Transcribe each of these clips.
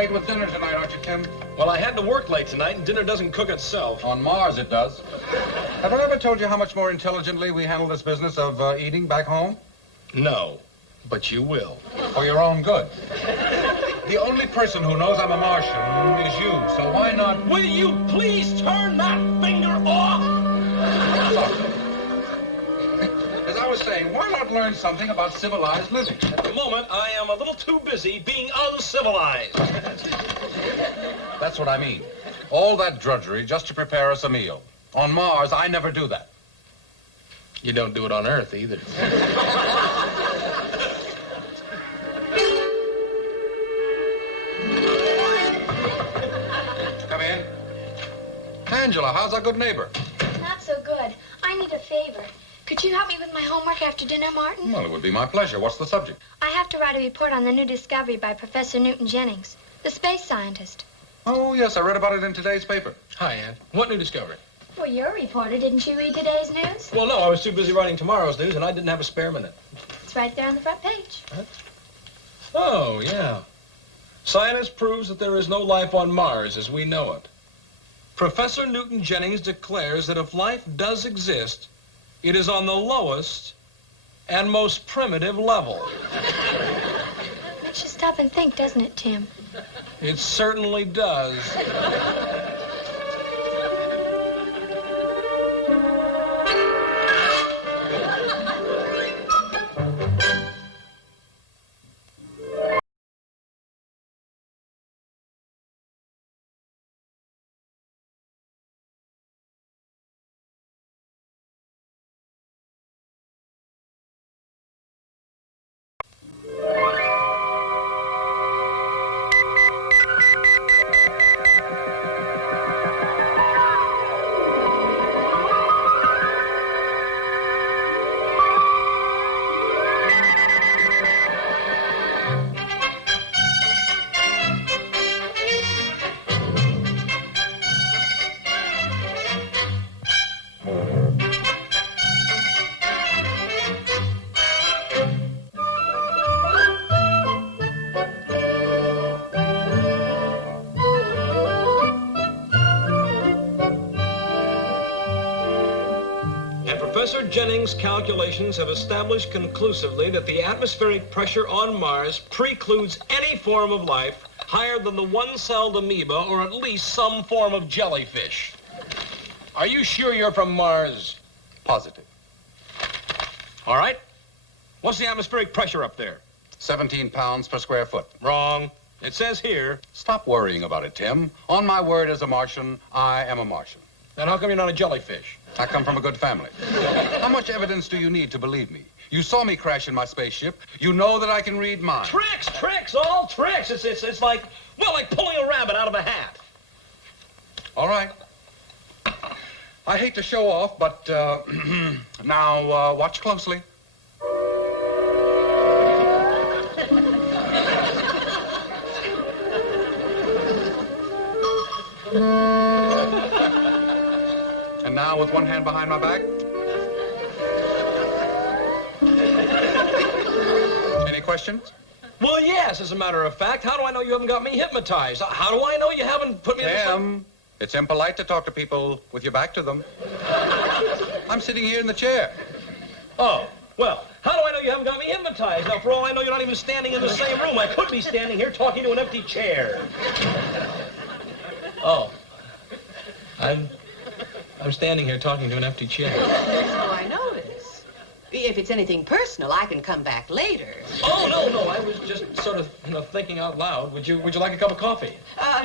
late with dinner tonight, aren't you, Tim? Well, I had to work late tonight, and dinner doesn't cook itself. On Mars, it does. Have I ever told you how much more intelligently we handle this business of eating back home? No, but you will. For your own good. The only person who knows I'm a Martian is you, so why not... Will you please turn that finger off? As I was saying, why not learn something about civilized living? At the moment, I am a little too busy being uncivilized. That's what I mean. All that drudgery just to prepare us a meal. On Mars, I never do that. You don't do it on Earth, either. Come in. Angela, how's our good neighbor? Not so good. I need a favor. Could you help me with my homework after dinner, Martin? Well, it would be my pleasure. What's the subject? I have to write a report on the new discovery by Professor Newton Jennings, the space scientist. Oh, yes, I read about it in today's paper. Hi, Ann. What new discovery? Well, you're a reporter. Didn't you read today's news? Well, no, I was too busy writing tomorrow's news, and I didn't have a spare minute. It's right there on the front page. Huh? Oh, yeah. Scientist proves that there is no life on Mars as we know it. Professor Newton Jennings declares that if life does exist, it is on the lowest and most primitive level. Makes you stop and think, doesn't it, Tim? It certainly does. Professor Jennings' calculations have established conclusively that the atmospheric pressure on Mars precludes any form of life higher than the one-celled amoeba or at least some form of jellyfish. Are you sure you're from Mars? Positive. All right. What's the atmospheric pressure up there? 17 pounds per square foot. Wrong. It says here. Stop worrying about it, Tim. On my word as a Martian, I am a Martian. Then how come you're not a jellyfish? I come from a good family. How much evidence do you need to believe me? You saw me crash in my spaceship. You know that I can read minds. Tricks, all tricks. It's like, well, like pulling a rabbit out of a hat. All right. I hate to show off, but now watch closely. And now with one hand behind my back. Any questions? Well, yes, as a matter of fact. How do I know you haven't got me hypnotized? How do I know you haven't put me in Tim, it's impolite to talk to people with your back to them. I'm sitting here in the chair. Oh, well, how do I know you haven't got me hypnotized? Now, for all I know, you're not even standing in the same room. I could be standing here talking to an empty chair. Oh, I'm standing here talking to an empty chair. Oh, I notice. If it's anything personal, I can come back later. Oh, no, I was just sort of, thinking out loud. Would you like a cup of coffee?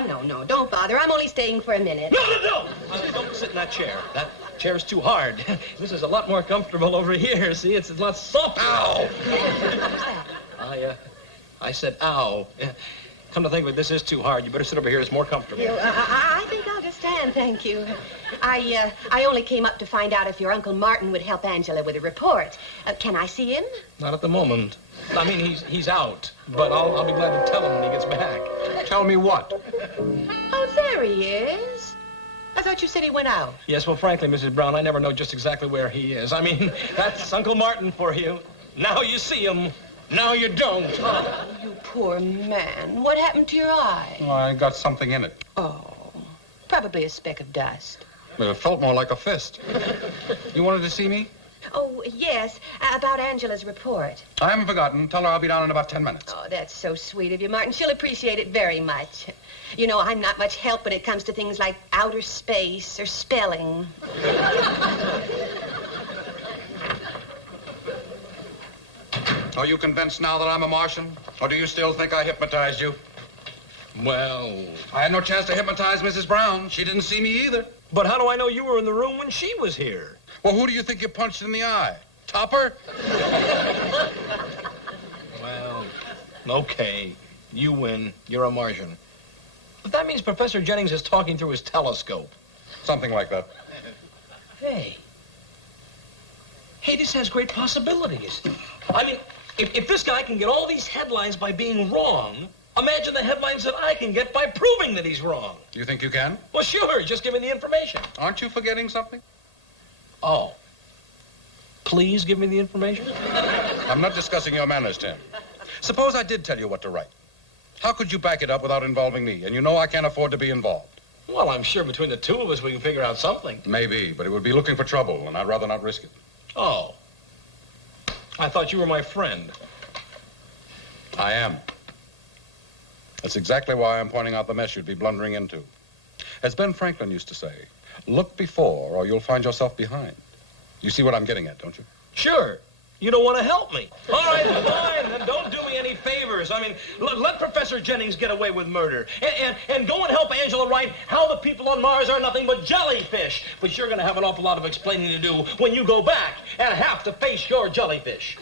No, don't bother. I'm only staying for a minute. No! Don't sit in that chair. That chair's too hard. This is a lot more comfortable over here. See, it's a lot softer. Ow! What was that? I said, ow. Come to think of it, this is too hard. You better sit over here. It's more comfortable. I think I'll just stand, thank you. I only came up to find out if your Uncle Martin would help Angela with a report. Can I see him? Not at the moment. I mean, he's out, but I'll be glad to tell him when he gets back. Tell me what? Oh, there he is. I thought you said he went out. Yes, well, frankly, Mrs. Brown, I never know just exactly where he is. I mean, that's Uncle Martin for you. Now you see him. Now you don't. Oh, you poor man. What happened to your eye? Well, I got something in it. Oh, probably a speck of dust. But it felt more like a fist. You wanted to see me? Oh, yes, about Angela's report. I haven't forgotten. Tell her I'll be down in about 10 minutes. Oh, that's so sweet of you, Martin. She'll appreciate it very much. You know, I'm not much help when it comes to things like outer space or spelling. Are you convinced now that I'm a Martian? Or do you still think I hypnotized you? Well, I had no chance to hypnotize Mrs. Brown. She didn't see me either. but how do I know you were in the room when she was here? Well, who do you think you punched in the eye? Topper? Well, okay. You win. You're a Martian. But that means Professor Jennings is talking through his telescope. Something like that. Hey. Hey, this has great possibilities. I mean, if this guy can get all these headlines by being wrong, imagine the headlines that I can get by proving that he's wrong. You think you can? Well, sure. Just give me the information. Aren't you forgetting something? Oh. Please give me the information? I'm not discussing your manners, Tim. Suppose I did tell you what to write. How could you back it up without involving me? And you know I can't afford to be involved. Well, I'm sure between the two of us we can figure out something. Maybe, but it would be looking for trouble, and I'd rather not risk it. Oh. I thought you were my friend. I am. That's exactly why I'm pointing out the mess you'd be blundering into. As Ben Franklin used to say, look before or you'll find yourself behind. You see what I'm getting at, don't you? Sure. You don't want to help me. All right, fine. Then don't do me any favors. I mean, let Professor Jennings get away with murder. And go and help Angela write how the people on Mars are nothing but jellyfish. But you're going to have an awful lot of explaining to do when you go back and have to face your jellyfish.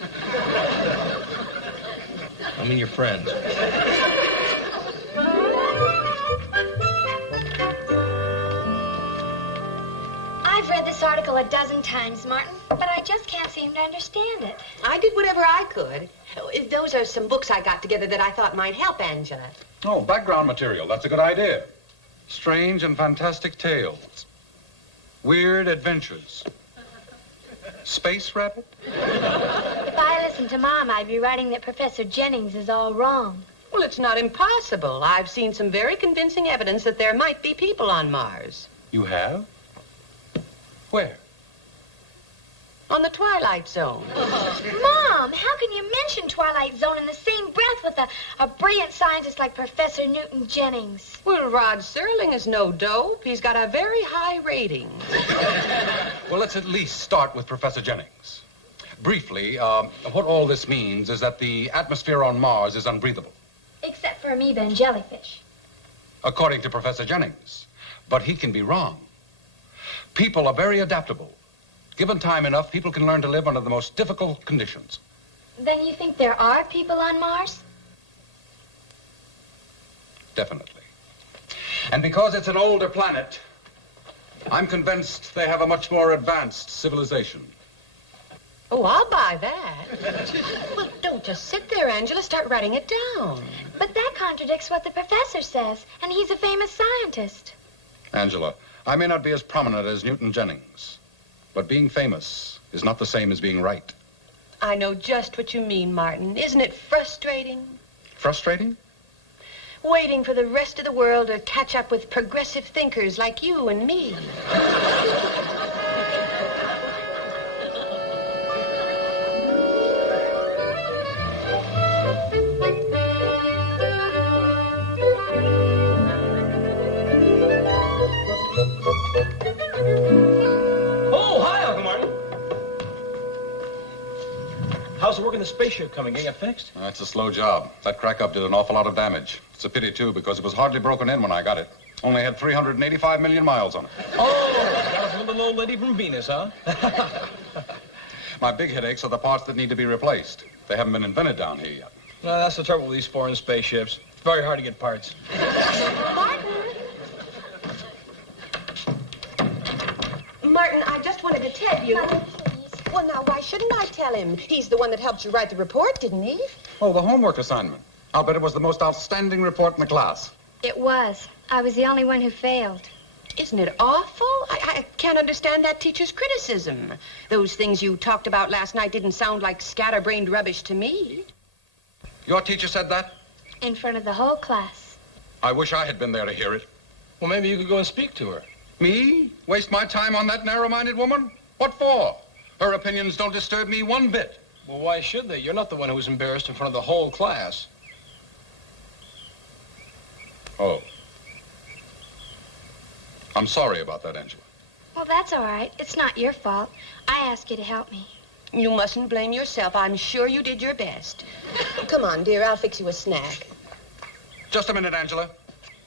I mean, your friends. I've read this article a dozen times, Martin, but I just can't seem to understand it. I did whatever I could. Those are some books I got together that I thought might help Angela. Oh, background material. That's a good idea. Strange and fantastic tales. Weird adventures. Space rabbit? If I listened to Mom, I'd be writing that Professor Jennings is all wrong. Well, it's not impossible. I've seen some very convincing evidence that there might be people on Mars. You have? Where? On the Twilight Zone. Mom, how can you mention Twilight Zone in the same breath with a brilliant scientist like Professor Newton Jennings? Well, Rod Serling is no dope. He's got a very high rating. Well, let's at least start with Professor Jennings. Briefly, what all this means is that the atmosphere on Mars is unbreathable. Except for amoeba and jellyfish. According to Professor Jennings. But he can be wrong. People are very adaptable. Given time enough, people can learn to live under the most difficult conditions. Then you think there are people on Mars? Definitely. And because it's an older planet, I'm convinced they have a much more advanced civilization. Oh, I'll buy that. Well, don't just sit there, Angela. Start writing it down. But that contradicts what the professor says, and he's a famous scientist. Angela, I may not be as prominent as Newton Jennings, but being famous is not the same as being right. I know just what you mean, Martin. Isn't it frustrating? Frustrating? Waiting for the rest of the world to catch up with progressive thinkers like you and me. Oh, hi, Uncle Martin. How's the work in the spaceship coming? Getting it fixed? That's a slow job. That crack-up did an awful lot of damage. It's a pity, too, because it was hardly broken in when I got it. Only had 385 million miles on it. Oh, that was a little old lady from Venus, huh? My big headaches are the parts that need to be replaced. They haven't been invented down here yet. Well, that's the trouble with these foreign spaceships. It's very hard to get parts. Martin, I just wanted to tell you. Mother, please. Well, now, why shouldn't I tell him? He's the one that helped you write the report, didn't he? Oh, the homework assignment. I'll bet it was the most outstanding report in the class. It was. I was the only one who failed. Isn't it awful? I can't understand that teacher's criticism. Those things you talked about last night didn't sound like scatterbrained rubbish to me. Your teacher said that? In front of the whole class. I wish I had been there to hear it. Well, maybe you could go and speak to her. Me? Waste my time on that narrow-minded woman? What for? Her opinions don't disturb me one bit. Well, why should they? You're not the one who was embarrassed in front of the whole class. Oh. I'm sorry about that, Angela. Well, that's all right. It's not your fault. I asked you to help me. You mustn't blame yourself. I'm sure you did your best. Come on, dear. I'll fix you a snack. Just a minute, Angela.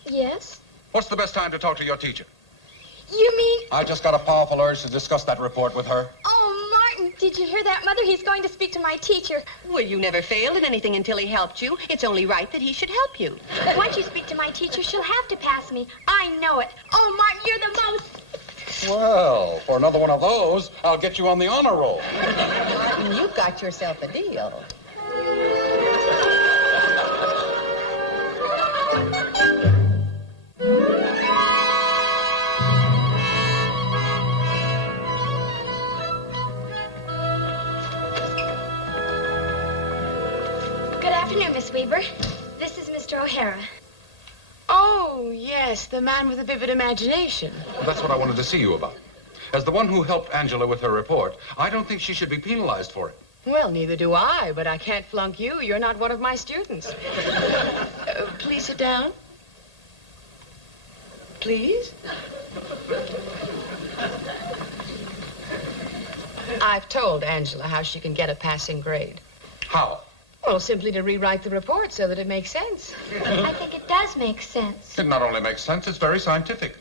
Yes? What's the best time to talk to your teacher? You mean... I just got a powerful urge to discuss that report with her. Oh, Martin, did you hear that, Mother? He's going to speak to my teacher. Well, you never failed in anything until he helped you. It's only right that he should help you. But once you speak to my teacher, she'll have to pass me. I know it. Oh, Martin, you're the most... Well, for another one of those, I'll get you on the honor roll. Martin, you've got yourself a deal. Good afternoon, Miss Weaver. This is Mr. O'Hara. Oh, yes, the man with the vivid imagination. That's what I wanted to see you about. As the one who helped Angela with her report, I don't think she should be penalized for it. Well, neither do I, but I can't flunk you. You're not one of my students. Please sit down. Please? I've told Angela how she can get a passing grade. How? Well, simply to rewrite the report so that it makes sense. I think it does make sense. It not only makes sense, it's very scientific.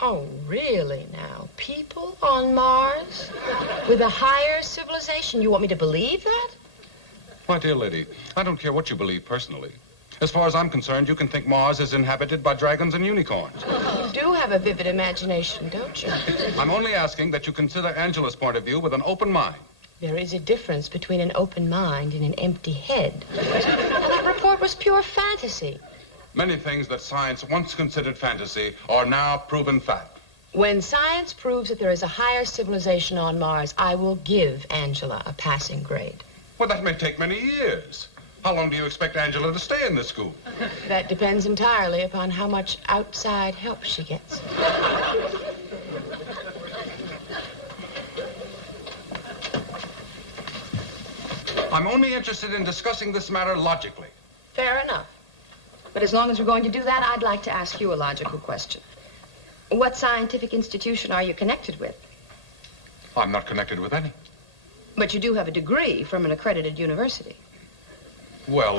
Oh, really now? People on Mars? With a higher civilization? You want me to believe that? My dear lady, I don't care what you believe personally. As far as I'm concerned, you can think Mars is inhabited by dragons and unicorns. You do have a vivid imagination, don't you? I'm only asking that you consider Angela's point of view with an open mind. There is a difference between an open mind and an empty head. That report was pure fantasy. Many things that science once considered fantasy are now proven fact. When science proves that there is a higher civilization on Mars, I will give Angela a passing grade. Well, that may take many years. How long do you expect Angela to stay in this school? That depends entirely upon how much outside help she gets. I'm only interested in discussing this matter logically. Fair enough. But as long as we're going to do that, I'd like to ask you a logical question. What scientific institution are you connected with? I'm not connected with any. But you do have a degree from an accredited university. Well,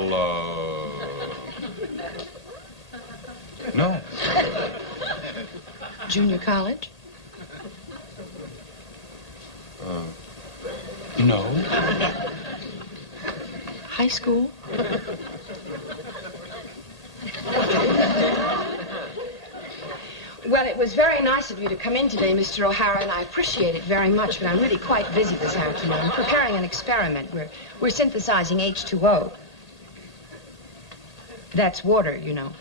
no. Junior college? No. High school? Well, it was very nice of you to come in today, Mr. O'Hara, and I appreciate it very much, but I'm really quite busy this afternoon. I'm preparing an experiment. We're synthesizing H2O. That's water, you know.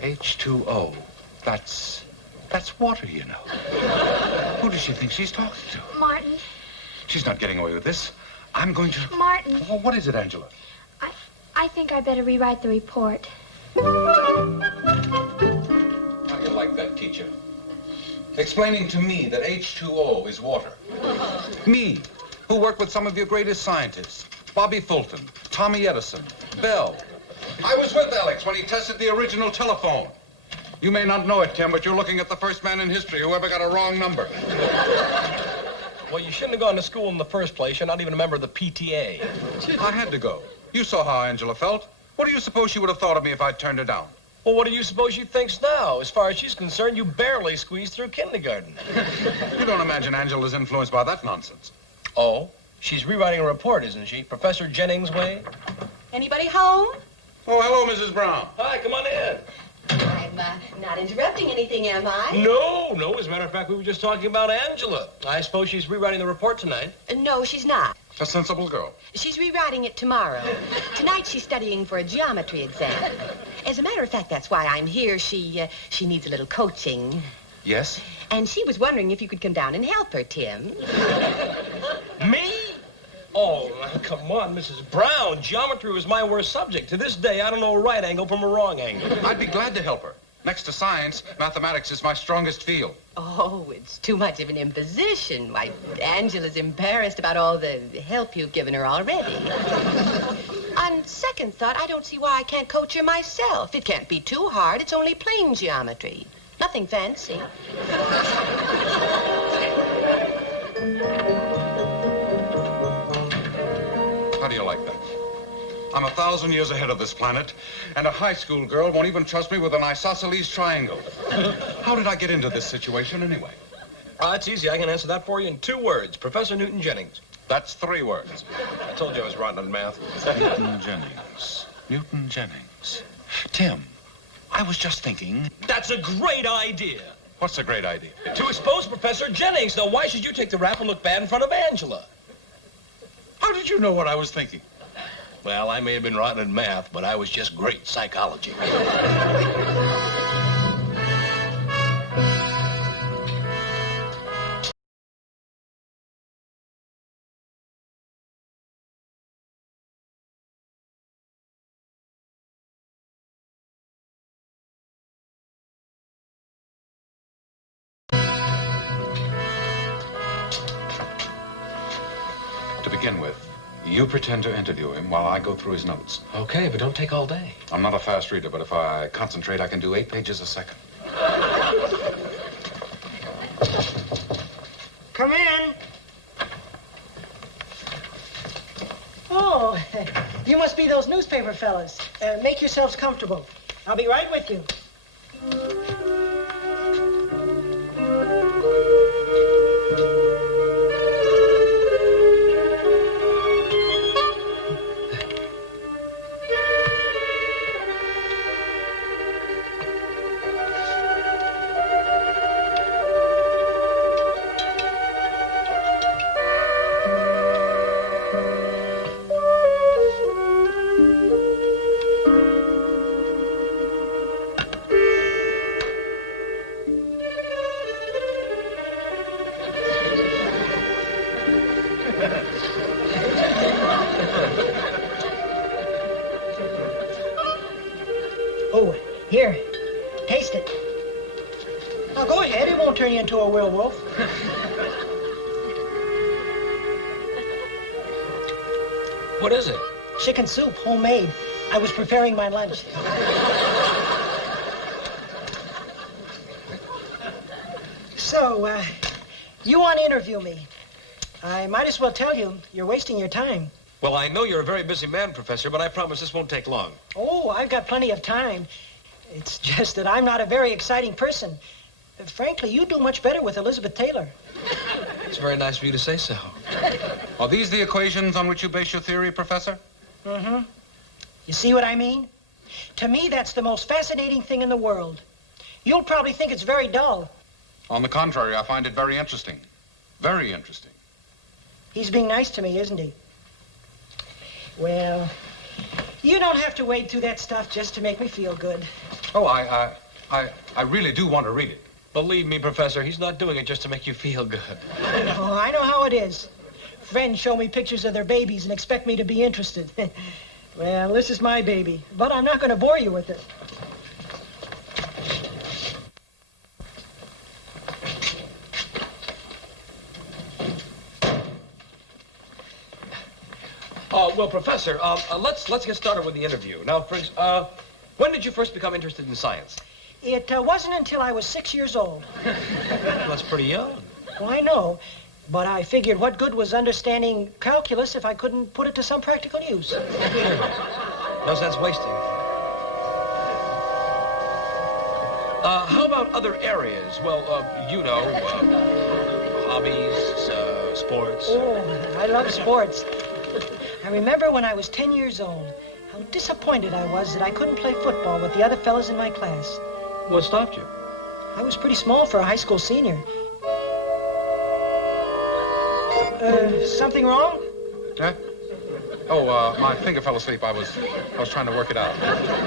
H2O. That's water, you know. Who does she think she's talking to? Martin. She's not getting away with this. I'm going to... Martin. Oh, what is it, Angela? I think I better rewrite the report. How do you like that, teacher? Explaining to me that H2O is water. Me, who worked with some of your greatest scientists. Bobby Fulton, Tommy Edison, Bell. I was with Alex when he tested the original telephone. You may not know it, Tim, but you're looking at the first man in history who ever got a wrong number. Well, you shouldn't have gone to school in the first place. You're not even a member of the PTA. I had to go. You saw how Angela felt. What do you suppose she would have thought of me if I'd turned her down? Well, what do you suppose she thinks now? As far as she's concerned, you barely squeezed through kindergarten. You don't imagine Angela's influenced by that nonsense. Oh? She's rewriting a report, isn't she? Professor Jennings' way? Anybody home? Oh, hello, Mrs. Brown. Hi, come on in. I'm not interrupting anything, am I? No. As a matter of fact, we were just talking about Angela. I suppose she's rewriting the report tonight. No, she's not. A sensible girl. She's rewriting it tomorrow. Tonight she's studying for a geometry exam. As a matter of fact, that's why I'm here. She needs a little coaching. Yes? And she was wondering if you could come down and help her, Tim. Me? Oh, come on, Mrs. Brown. Geometry was my worst subject. To this day, I don't know a right angle from a wrong angle. I'd be glad to help her. Next to science, mathematics is my strongest field. Oh, it's too much of an imposition. Why, Angela's embarrassed about all the help you've given her already. On second thought, I don't see why I can't coach her myself. It can't be too hard. It's only plain geometry. Nothing fancy. How do you like that? I'm 1,000 years ahead of this planet, and a high school girl won't even trust me with an isosceles triangle. How did I get into this situation anyway? It's easy. I can answer that for you in 2 words. Professor Newton Jennings. That's 3 words. I told you I was rotten at math. Newton Jennings. Newton Jennings. Tim, I was just thinking... That's a great idea. What's a great idea? To expose Professor Jennings. Now, why should you take the rap and look bad in front of Angela? How did you know what I was thinking? Well, I may have been rotten at math, but I was just great psychology. To begin with, you pretend to interview him while I go through his notes. Okay, but don't take all day. I'm not a fast reader, but if I concentrate, I can do 8 pages a second. Come in. Oh, you must be those newspaper fellas. Make yourselves comfortable. I'll be right with you. Oh, here. Taste it. Now, go ahead. It won't turn you into a werewolf. What is it? Chicken soup, homemade. I was preparing my lunch. So, you want to interview me. I might as well tell you, you're wasting your time. Well, I know you're a very busy man, Professor, but I promise this won't take long. Oh, I've got plenty of time. It's just that I'm not a very exciting person. Frankly, you do much better with Elizabeth Taylor. It's very nice of you to say so. Are these the equations on which you base your theory, Professor? Mm-hmm. You see what I mean? To me, that's the most fascinating thing in the world. You'll probably think it's very dull. On the contrary, I find it very interesting. Very interesting. He's being nice to me, isn't he? Well, you don't have to wade through that stuff just to make me feel good. Oh, I really do want to read it. Believe me, Professor, he's not doing it just to make you feel good. Oh, I know how it is. Friends show me pictures of their babies and expect me to be interested. Well, this is my baby, but I'm not going to bore you with it. Well, Professor, let's get started with the interview. Now, when did you first become interested in science? It wasn't until I was 6 years old. Well, that's pretty young. Well, I know, but I figured what good was understanding calculus if I couldn't put it to some practical use? No sense wasting. How about other areas? Well, hobbies, sports. Oh, I love sports. I remember when I was 10 years old, how disappointed I was that I couldn't play football with the other fellas in my class. What stopped you? I was pretty small for a high school senior. Something wrong? Eh? Oh, my finger fell asleep. I was trying to work it out.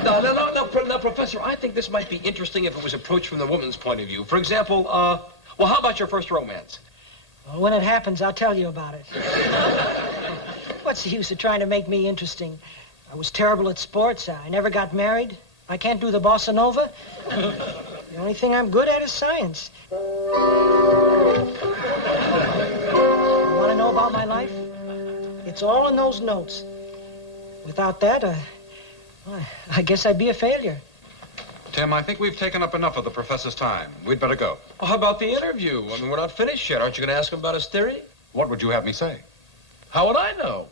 No, Professor, I think this might be interesting if it was approached from the woman's point of view. For example, how about your first romance? Well, when it happens, I'll tell you about it. What's the use of trying to make me interesting? I was terrible at sports. I never got married. I can't do the bossa nova. The only thing I'm good at is science. You want to know about my life? It's all in those notes. Without that, I guess I'd be a failure. Tim, I think we've taken up enough of the professor's time. We'd better go. Well, how about the interview? I mean, we're not finished yet. Aren't you going to ask him about his theory? What would you have me say? How would I know?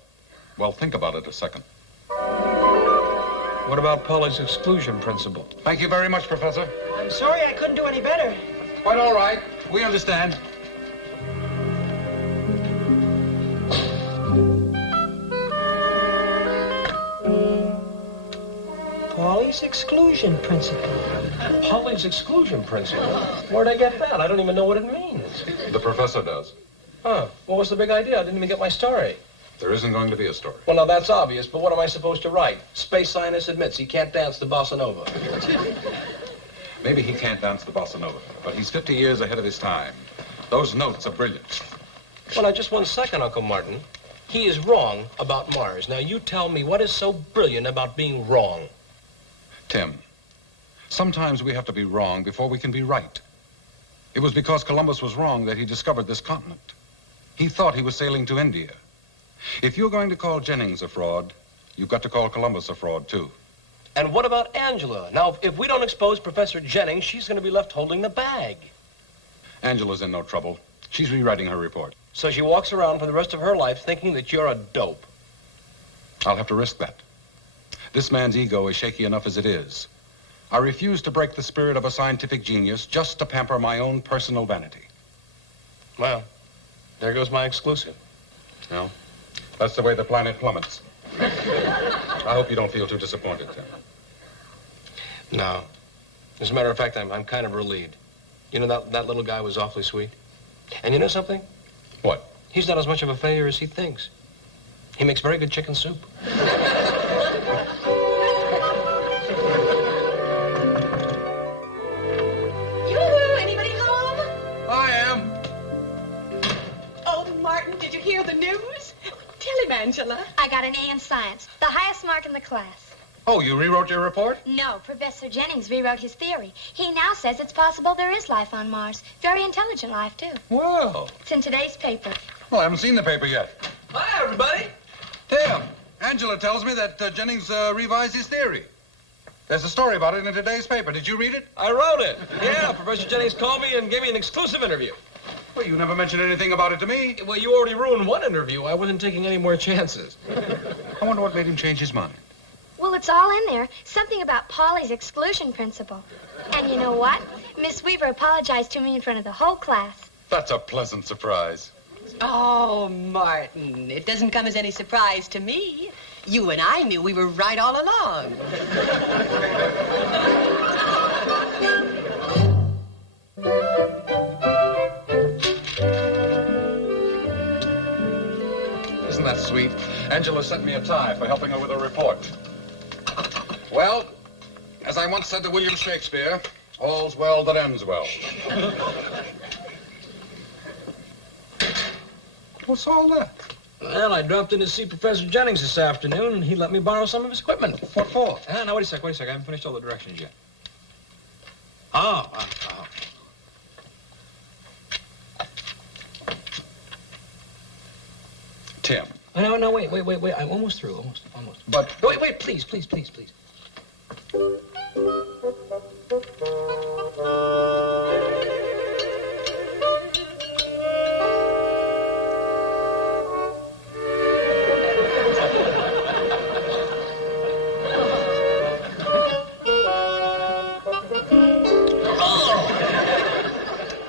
Well, think about it a second. What about Pauly's exclusion principle? Thank you very much, Professor. I'm sorry I couldn't do any better. Quite all right. We understand. Pauly's exclusion principle. Pauly's exclusion principle? Where'd I get that? I don't even know what it means. The professor does. Huh. What was the big idea? I didn't even get my story. There isn't going to be a story. Well, now, that's obvious, but what am I supposed to write? Space scientist admits he can't dance the bossa nova. Maybe he can't dance the bossa nova, but he's 50 years ahead of his time. Those notes are brilliant. Well, now, just 1 second, Uncle Martin. He is wrong about Mars. Now, you tell me what is so brilliant about being wrong? Tim, sometimes we have to be wrong before we can be right. It was because Columbus was wrong that he discovered this continent. He thought he was sailing to India. If you're going to call Jennings a fraud, you've got to call Columbus a fraud, too. And what about Angela? Now, if we don't expose Professor Jennings, she's going to be left holding the bag. Angela's in no trouble. She's rewriting her report. So she walks around for the rest of her life thinking that you're a dope. I'll have to risk that. This man's ego is shaky enough as it is. I refuse to break the spirit of a scientific genius just to pamper my own personal vanity. Well, there goes my exclusive. No, that's the way the planet plummets. I hope you don't feel too disappointed, Tim. No. As a matter of fact, I'm kind of relieved. You know, that little guy was awfully sweet. And you know something? What? He's not as much of a failure as he thinks. He makes very good chicken soup. Yoo-hoo! Anybody home? I am. Oh, Martin, did you hear the news? Tell him, Angela. I got an A in science, the highest mark in the class. Oh, you rewrote your report? No, Professor Jennings rewrote his theory. He now says it's possible there is life on Mars. Very intelligent life, too. Well. It's in today's paper. Well, I haven't seen the paper yet. Hi, everybody. Tim, Angela tells me that Jennings revised his theory. There's a story about it in today's paper. Did you read it? I wrote it. Yeah, Professor Jennings called me and gave me an exclusive interview. Well, you never mentioned anything about it to me. Well, you already ruined one interview. I wasn't taking any more chances. I wonder what made him change his mind. Well, it's all in there. Something about Pauly's exclusion principle. And you know what? Miss Weaver apologized to me in front of the whole class. That's a pleasant surprise. Oh, Martin, it doesn't come as any surprise to me. You and I knew we were right all along. Isn't that sweet? Angela sent me a tie for helping her with a report. Well, as I once said to William Shakespeare, all's well that ends well. What's all that? Well, I dropped in to see Professor Jennings this afternoon, and he let me borrow some of his equipment. What for? Now, wait a sec. I haven't finished all the directions yet. Oh. Tim. No, wait. I'm almost through, almost. But... Wait, please.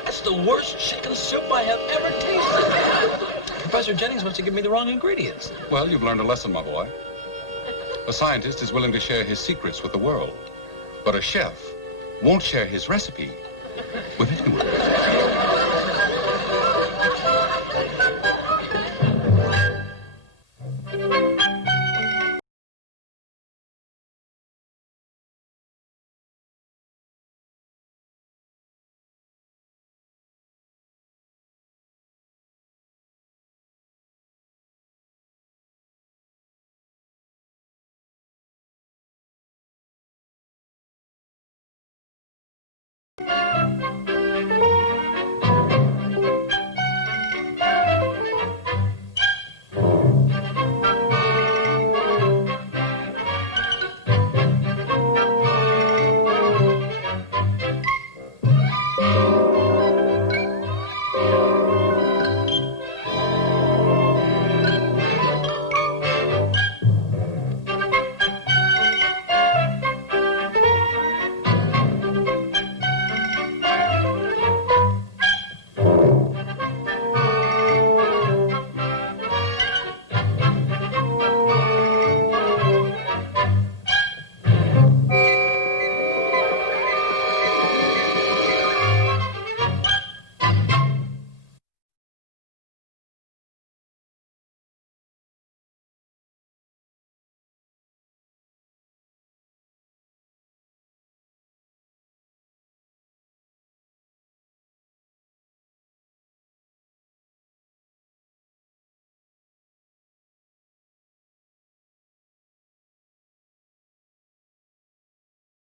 That's the worst chicken soup I have ever tasted. Professor Jennings must have given me the wrong ingredients. Well, you've learned a lesson, my boy. A scientist is willing to share his secrets with the world, but a chef won't share his recipe with anyone.